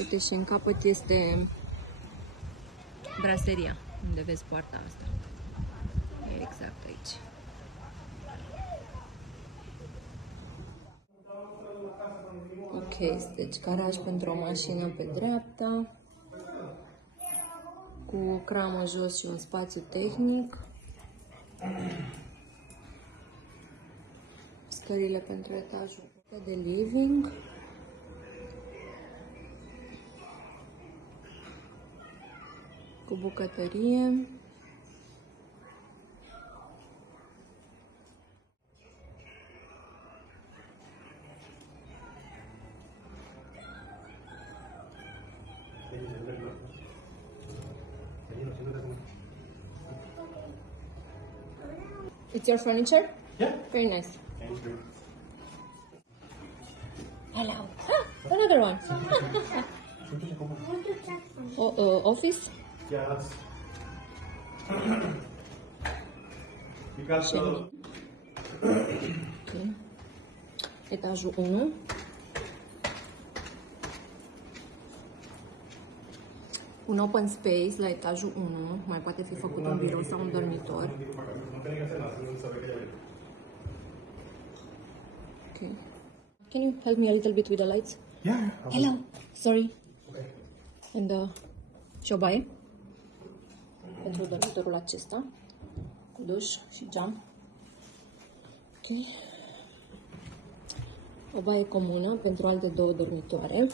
Uite, și în capăt este braseria, unde vezi poarta asta. E exact aici. Ok, deci garaj pentru o mașină pe dreapta, cu o cramă jos și un spațiu tehnic. Scările pentru etajul de living. Cu bucătărie. It's your furniture? Yeah. Very nice. Thank you. Hello. Ah, another one. Office? Yeah, that's. You got the. Okay. Etajul 1. Un open space la etajul 1. Mai poate fi făcut un birou sau un dormitor. Okay. Can you help me a little bit with the lights? Yeah. Hello. Sorry. Okay. And și o baie pentru dormitorul acesta, cu duș și geam. Ok. O baie comună pentru alte 2 dormitoare.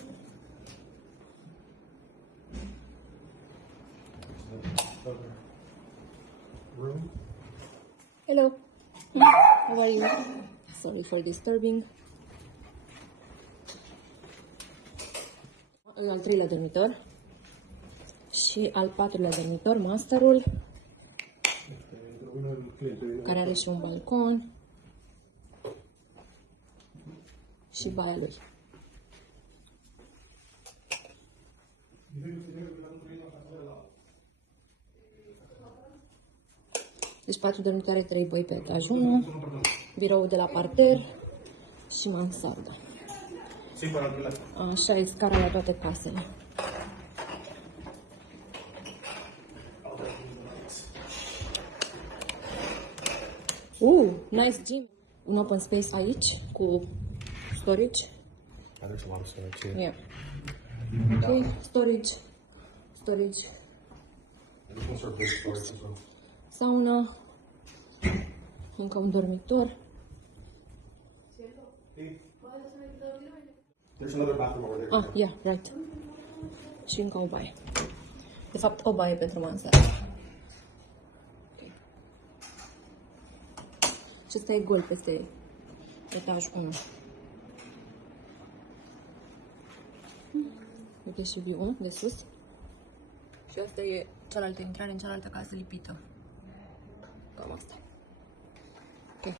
Room. Hello. How are you? Sorry for disturbing. Al 3-lea dormitor și al 4-lea dormitor, masterul, care are și un balcon și baia lui. Deci 4 dormitoare, 3 băi pe etajul 1, birou de la parter și mansarda. Așa e scara la toate casele. Nice gym. Un open space aici cu storage. There's a lot of storage here. Yeah. Ok, storage. This one's for big storage as well. Sauna. Încă un dormitor. There's another bathroom over there. Ah, yeah, right. Și încă o baie. De fapt, o baie pentru mansardă. Okay. Și ăsta e gol peste etajul 1. Uite și view de sus. Și asta e cealaltă intrare în cealaltă casă lipită. Cam asta.